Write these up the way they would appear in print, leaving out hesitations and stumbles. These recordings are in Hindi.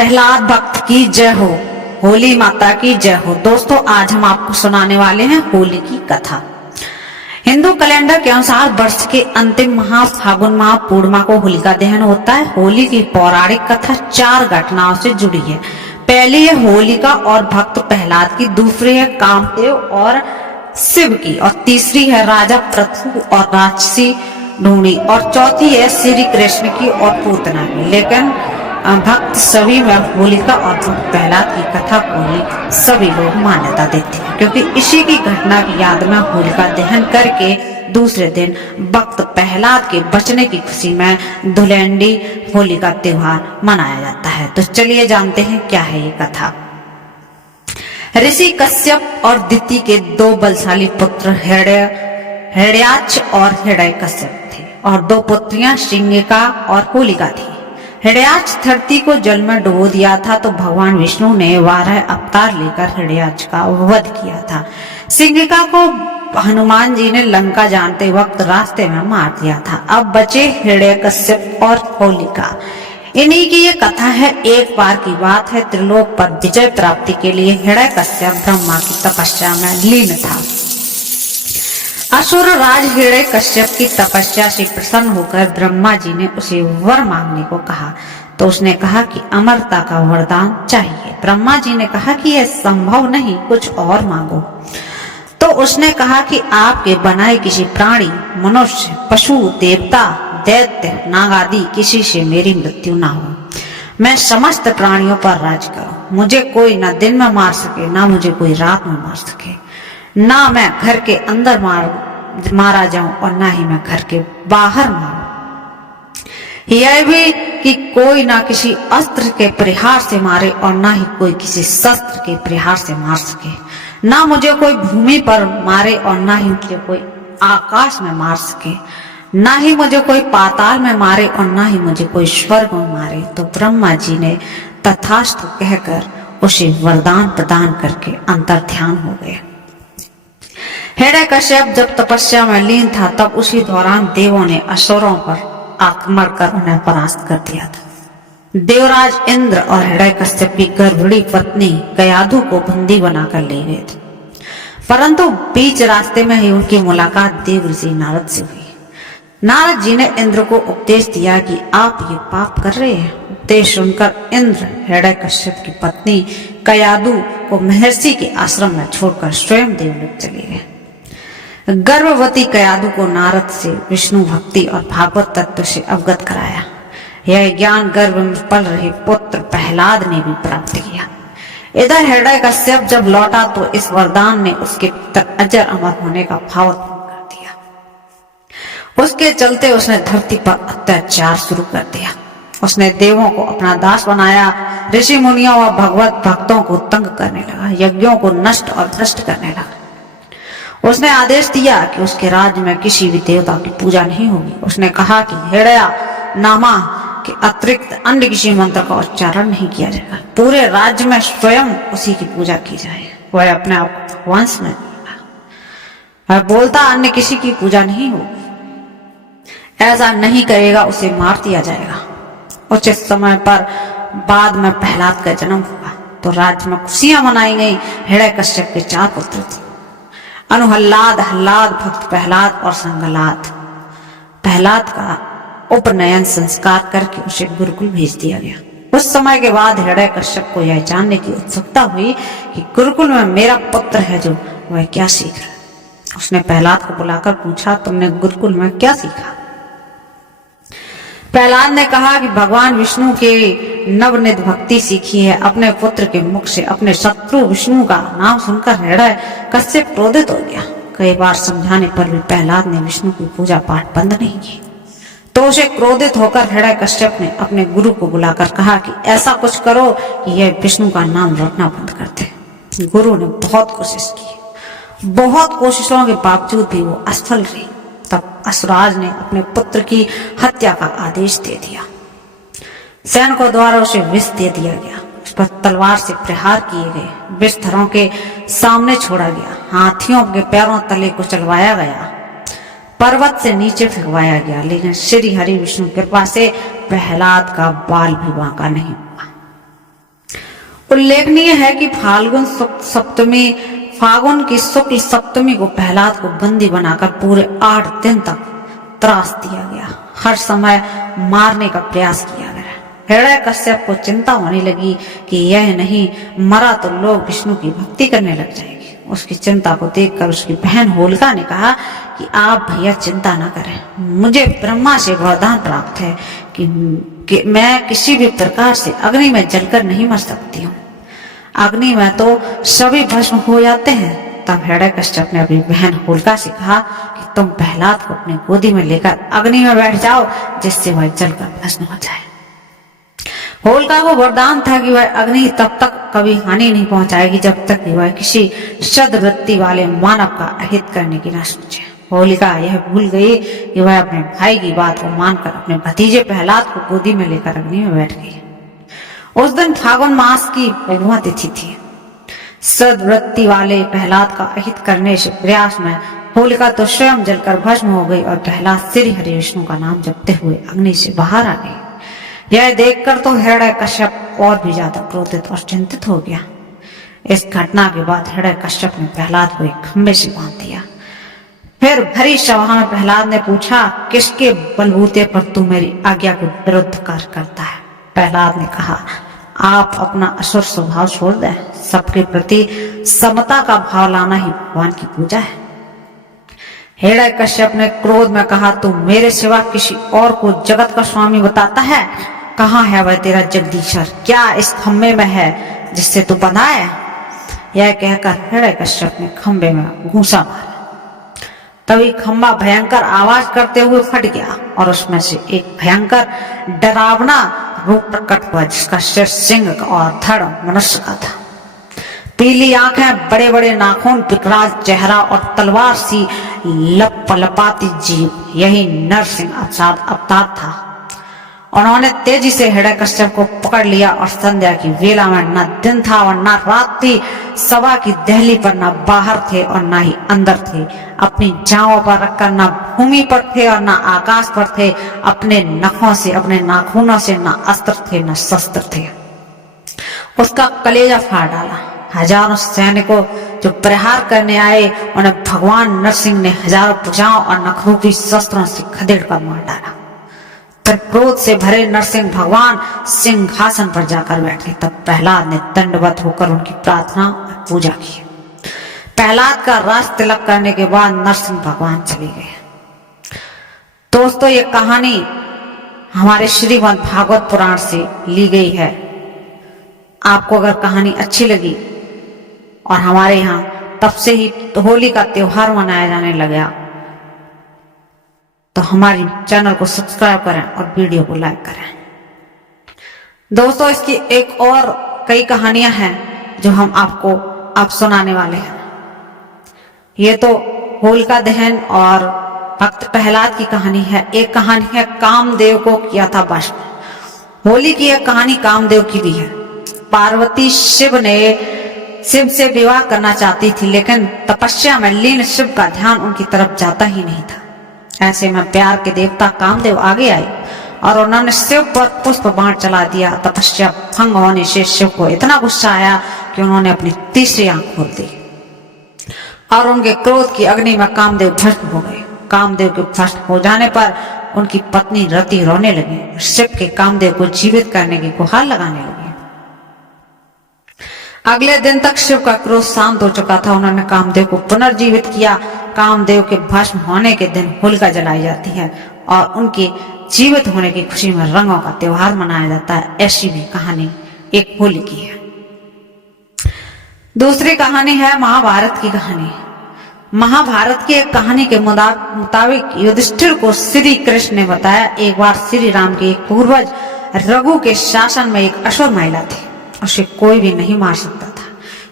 प्रहलाद भक्त की जय हो, होली माता की जय हो। दोस्तों, आज हम आपको सुनाने वाले हैं होली की कथा। हिंदू कैलेंडर के अनुसार वर्ष के अंतिम माह फागुन माह पूर्णिमा को होलिका दहन होता है। होली की पौराणिक कथा 4 घटनाओं से जुड़ी है। पहली है होलिका और भक्त प्रहलाद की, दूसरी है कामदेव और शिव की, और तीसरी है राजा पृथु और राक्षसी ढूंढी, और चौथी है श्री कृष्ण की और पूतना की। लेकिन भक्त सभी में होलिका और भक्त प्रहलाद की कथा को ही सभी लोग मान्यता देते हैं, क्योंकि इसी की घटना की याद में होलिका दहन करके दूसरे दिन भक्त प्रहलाद के बचने की खुशी में धुलेंडी होली का त्योहार मनाया जाता है। तो चलिए जानते हैं क्या है ये कथा। ऋषि कश्यप और दिति के 2 बलशाली पुत्र हिरण्याक्ष और हिरण्यकश्यप थे, और 2 पुत्रियां सिंगिका और होलिका थी। हिरण्याक्ष धरती को जल में डुबो दिया था, तो भगवान विष्णु ने 12 अवतार लेकर हिरण्याक्ष का वध किया था। सिंगिका को हनुमान जी ने लंका जानते वक्त रास्ते में मार दिया था। अब बचे हिरण्यकश्यप और होलिका। इन्हीं की ये कथा है। एक बार की बात है, त्रिलोक पर विजय प्राप्ति के लिए हिरण्यकश्यप ब्रह्मा की तपस्या में लीन था। असुर राज हिरण्यकश्यप की तपस्या से प्रसन्न होकर ब्रह्मा जी ने उसे वर मांगने को कहा, तो उसने कहा कि अमरता का वरदान चाहिए। ब्रह्मा जी ने कहा कि यह संभव नहीं, कुछ और मांगो। तो उसने कहा कि आपके बनाए किसी प्राणी, मनुष्य, पशु, देवता, दैत्य, नाग आदि किसी से मेरी मृत्यु ना हो। मैं समस्त प्राणियों पर राज करूं। मुझे कोई ना दिन में मार सके, ना मुझे कोई रात में मार सके, ना मैं घर के अंदर मारा जाऊं और ना ही मैं घर के बाहर मारूं। यह भी कि कोई ना किसी अस्त्र के प्रहार से मारे और ना ही कोई किसी शस्त्र के प्रहार से मार सके। ना मुझे कोई भूमि पर मारे और ना ही मुझे कोई आकाश में मार सके। ना ही मुझे कोई पाताल में मारे और ना ही मुझे कोई स्वर्ग में मारे। तो ब्रह्मा जी ने तथास्तु कहकर उसे वरदान प्रदान करके अंतर्ध्यान हो गए। हिरण्यकश्यप जब तपस्या में लीन था, तब उसी दौरान देवों ने असुरों पर आक्रमण कर उन्हें परास्त कर दिया था। देवराज इंद्र और हिरण्यकश्यप की गर्भिणी पत्नी कयाधु को बंदी बनाकर ले गए थे, परंतु बीच रास्ते में ही उनकी मुलाकात देव ऋषि नारद से हुई। नारद जी ने इंद्र को उपदेश दिया कि आप ये पाप कर रहे हैं। उपदेश सुनकर इंद्र हिरण्यकश्यप की पत्नी कयाधु को महर्षि के आश्रम में छोड़कर स्वयं देवलोक चले गए। गर्भवती कयाधु को नारद से विष्णु भक्ति और भागवत तत्व से अवगत कराया। यह ज्ञान गर्भ में पल रहे पुत्र प्रहलाद ने भी प्राप्त किया। इधर हिरण्यकश्यप जब लौटा तो इस वरदान ने उसके पुत्र अजर अमर होने का भाव कर दिया। उसके चलते उसने धरती पर अत्याचार शुरू कर दिया। उसने देवों को अपना दास बनाया, ऋषि मुनियों व भगवत भक्तों को तंग करने लगा, यज्ञों को नष्ट और भ्रष्ट करने लगा। उसने आदेश दिया कि उसके राज्य में किसी भी देवता की पूजा नहीं होगी। उसने कहा कि हिरण्य नामा के अतिरिक्त अन्य किसी मंत्र का उच्चारण नहीं किया जाएगा। पूरे राज्य में स्वयं उसी की पूजा की जाए। वह अपने आप को भगवान समझ वह बोलता अन्य किसी की पूजा नहीं होगी। ऐसा नहीं करेगा उसे मार दिया जाएगा। उचित समय पर बाद में प्रहलाद का जन्म हुआ, तो राज्य में खुशियां मनाई गई। हिरण्यकश्यप के 4 पुत्र थे, अनुहल्लाद, हल्लाद, भक्त प्रहलाद और संगलाद। प्रहलाद का उपनयन संस्कार करके उसे गुरुकुल भेज दिया गया। उस समय के बाद हिरण्यकश्यप को यह जानने की उत्सुकता हुई कि गुरुकुल में मेरा पुत्र है जो वह क्या सीख रहा है। उसने प्रहलाद को बुलाकर पूछा, तुमने गुरुकुल में क्या सीखा? प्रहलाद ने कहा कि भगवान विष्णु के नवनिध भक्ति सीखी है। अपने पुत्र के मुख से अपने शत्रु विष्णु का नाम सुनकर हिरण्यकश्यप क्रोधित हो गया। कई बार समझाने पर भी प्रहलाद ने विष्णु की पूजा पाठ बंद नहीं की। तो उसे क्रोधित होकर हिरण्यकश्यप ने अपने गुरु को बुलाकर कहा कि ऐसा कुछ करो कि यह विष्णु का नाम रटना बंद कर दे। गुरु ने बहुत कोशिश की, बहुत कोशिशों के बावजूद भी वो असफल रही। तब असुराज ने अपने पुत्र की हत्या का आदेश दे दिया। सैनिकों द्वारा उसे विष दे दिया गया। उस पर तलवार से प्रहार किए गए, विष धरों के सामने छोड़ा गया, हाथियों के पैरों तले कुचलवाया गया, पर्वत से नीचे फेंकवाया गया। लेकिन श्री हरि विष्णु कृपा से प्रहलाद का बाल भी बांका नहीं हुआ। उल्लेखनीय है कि फागुन की शुक्ल सप्तमी को प्रहलाद को बंदी बनाकर पूरे 8 दिन तक त्रास दिया गया। हर समय मारने का प्रयास किया गया। हिरण्यकश्यप को चिंता होने लगी कि यह नहीं मरा तो लोग विष्णु की भक्ति करने लग जाएंगे। उसकी चिंता को देखकर उसकी बहन होलिका ने कहा कि आप भैया चिंता न करें, मुझे ब्रह्मा से वरदान प्राप्त है कि मैं किसी भी प्रकार से अग्नि में जलकर नहीं मर सकती हूँ। अग्नि में तो सभी भस्म हो जाते हैं। तब हिरण्यकश्यप ने अपनी बहन होलिका से कहा कि तुम प्रहलाद को अपनी गोदी में लेकर अग्नि में बैठ जाओ, जिससे वह जलकर भस्म हो जाए। होलिका को वरदान था कि वह अग्नि तब तक कभी हानि नहीं पहुंचाएगी जब तक कि वह किसी सद्वृत्ति वाले मानव का अहित करने की न सोचे। होलिका यह भूल गई कि वह अपने भाई की बात को मानकर अपने भतीजे प्रहलाद को गोदी में लेकर अग्नि में बैठ गई। उस दिन फागुन मास की पूर्णिमा तिथि थी। सद्वृत्ति वाले प्रहलाद का अहित करने से प्रयास में होलिका तो स्वयं जलकर भस्म हो गई और प्रहलाद श्री हरि विष्णु का नाम जपते हुए अग्नि से बाहर आ गए। यह देखकर तो हिरण्यकश्यप और भी ज्यादा क्रोधित और चिंतित हो गया। इस घटना के बाद हिरण्यकश्यप ने प्रहलाद को एक खंभे से बांध दिया। फिर भरी सभा में प्रहलाद ने पूछा, किसके बलबूते पर तू मेरी आज्ञा के विरुद्ध कार्य करता है? प्रहलाद ने कहा, आप अपना असुर स्वभाव छोड़ दें। सबके प्रति समता का भाव लाना ही भगवान की पूजा है। हिरण्यकश्यप ने क्रोध में कहा, तू मेरे सिवा किसी और को जगत का स्वामी बताता है? कहाँ है वह तेरा जगदीश्वर? क्या इस खंबे में है जिससे तू बंधा है? यह कहकर हिरण्यकश्यप ने खंबे में घूंसा मारा। तभी खंबा भयंकर आवाज करते हुए फट गया और उसमें से एक भयंकर डरावना रूप प्रकट हुआ, जिसका सिर सिंह और धड़ मनुष्य का था। पीली आंखें, बड़े बड़े नाखून, विकराल चेहरा और तलवार सी लपलपाती जीभ, यही नरसिंह अवतार था। उन्होंने तेजी से हिरण्यकश्यप को पकड़ लिया और संध्या की वेला में न दिन था और न रात थी। सभा की दहली पर न बाहर थे और न ही अंदर थे। अपनी जांघों पर रखकर न भूमि पर थे और न आकाश पर थे। अपने नखों से, अपने नाखूनों से न अस्त्र थे न शस्त्र थे। उसका कलेजा फाड़ डाला। हजारों सैनिकों जो प्रहार करने आए, उन्हें भगवान नरसिंह ने हजारों भुजाओं और नखरूपी शस्त्रों से खदेड़ कर मार डाला। फिर क्रोध से भरे नरसिंह भगवान सिंहासन पर जाकर बैठे। तब प्रहलाद ने दंडवत होकर उनकी प्रार्थना और पूजा की। प्रहलाद का राज तिलक करने के बाद नरसिंह भगवान चले गए। दोस्तों, ये कहानी हमारे श्रीमद् भागवत पुराण से ली गई है। आपको अगर कहानी अच्छी लगी और हमारे यहाँ तब से ही होली का त्योहार मनाया जाने लगा, तो हमारी चैनल को सब्सक्राइब करें और वीडियो को लाइक करें। दोस्तों, इसकी एक और कई कहानियां हैं जो हम आपको अब सुनाने वाले हैं। ये तो होलिका दहन और भक्त प्रहलाद की कहानी है। एक कहानी है कामदेव को किया था भस्म। होली की एक कहानी कामदेव की भी है। पार्वती शिव से विवाह करना चाहती थी, लेकिन तपस्या में लीन शिव का ध्यान उनकी तरफ जाता ही नहीं था। ऐसे में प्यार के देवता कामदेव आगे आए और उन्होंने शिव पर पुष्प बाण चला दिया। तपस्या भंग होने से शिव को इतना गुस्सा आया कि उन्होंने अपनी तीसरी आंख खोल दी और उनके क्रोध की अग्नि में कामदेव भस्म हो गए। कामदेव के भस्म हो जाने पर उनकी पत्नी रति रोने लगी। शिव के कामदेव को जीवित करने की गुहार लगाने लगी। अगले दिन तक शिव का क्रोध शांत हो चुका था। उन्होंने कामदेव को पुनर्जीवित किया। कामदेव के भस्म होने के दिन होलिका जलाई जाती है और उनके जीवित होने की खुशी में रंगों का त्योहार मनाया जाता है। ऐसी भी कहानी एक होली की है। दूसरी कहानी है महाभारत की कहानी। महाभारत की एक कहानी के मुताबिक युधिष्ठिर को श्री कृष्ण ने बताया, एक बार श्री राम के एक पूर्वज रघु के शासन में एक असुर महिला थी। उसे कोई भी नहीं मार सकता था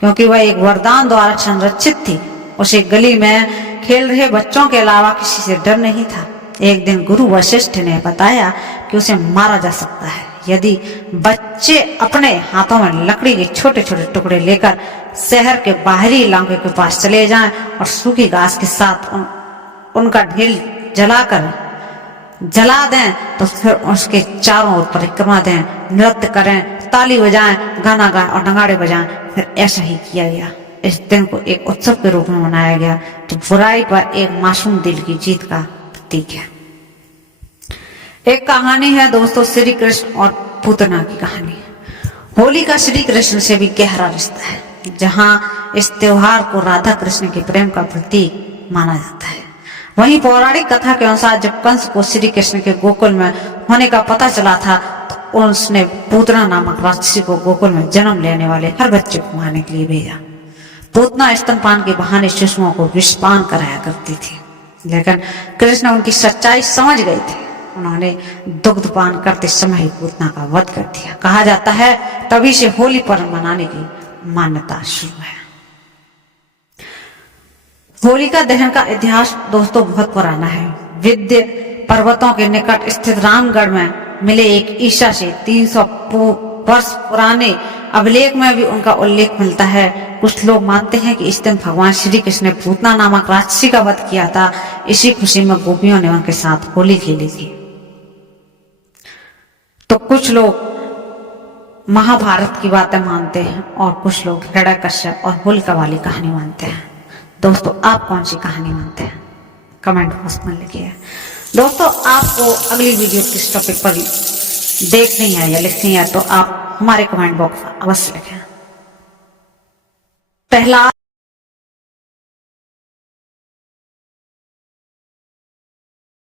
क्योंकि वह एक वरदान द्वारा संरक्षित थी। उसे गली में खेल रहे बच्चों के अलावा किसी से डर नहीं था। एक दिन गुरु वशिष्ठ ने बताया कि उसे मारा जा सकता है यदि बच्चे अपने हाथों में लकड़ी के छोटे छोटे टुकड़े लेकर शहर के बाहरी इलाके के पास चले जाएं और सूखी घास के साथ उनका ढेर जला दें, तो फिर उसके चारों ओर परिक्रमा दें, नृत्य करें, ताली बजाएं, गाना गाएं और नगाड़े बजाएं। फिर ऐसा ही किया गया। इस दिन को एक उत्सव के रूप में मनाया गया जो बुराई पर एक मासूम दिल की जीत का प्रतीक है। एक कहानी है दोस्तों, श्री कृष्ण और पूतना की कहानी। होली का श्री कृष्ण से भी गहरा रिश्ता है, जहां इस त्योहार को राधा कृष्ण के प्रेम का प्रतीक माना जाता है। वहीं पौराणिक कथा के अनुसार जब कंस को श्री कृष्ण के गोकुल में होने का पता चला था तो उसने पूतना नामक राक्षसी को गोकुल में जन्म लेने वाले हर बच्चे को मारने के लिए भेजा। पूतना स्तनपान के बहाने शिशुओं को विषपान कराया करती थी, लेकिन कृष्ण उनकी सच्चाई समझ गए थे। उन्होंने दुग्धपान करते समय ही पूतना का वध कर दिया। कहा जाता है तभी से होली पर्व मनाने की मान्यता शुरू है। होलिका दहन का इतिहास दोस्तों बहुत पुराना है। विंध्य पर्वतों के निकट स्थित रामगढ़ में मिले एक ईसा से 300 वर्ष पुराने अभिलेख में भी उनका उल्लेख मिलता है। कुछ लोग मानते हैं कि इस दिन भगवान श्री कृष्ण ने पूतना नामक राक्षसी का वध किया था। इसी खुशी में गोपियों ने उनके साथ होली खेली थी। तो कुछ लोग महाभारत की बातें मानते हैं और कुछ लोग हिरण्यकश्यप और होलिका वाली कहानी मानते हैं। दोस्तों आप कौन सी कहानी मानते हैं? कमेंट बॉक्स में लिखिए। दोस्तों आपको अगली वीडियो किस टॉपिक पर देखनी है या लिखनी है तो आप हमारे कमेंट बॉक्स में अवश्य लिखें। पहला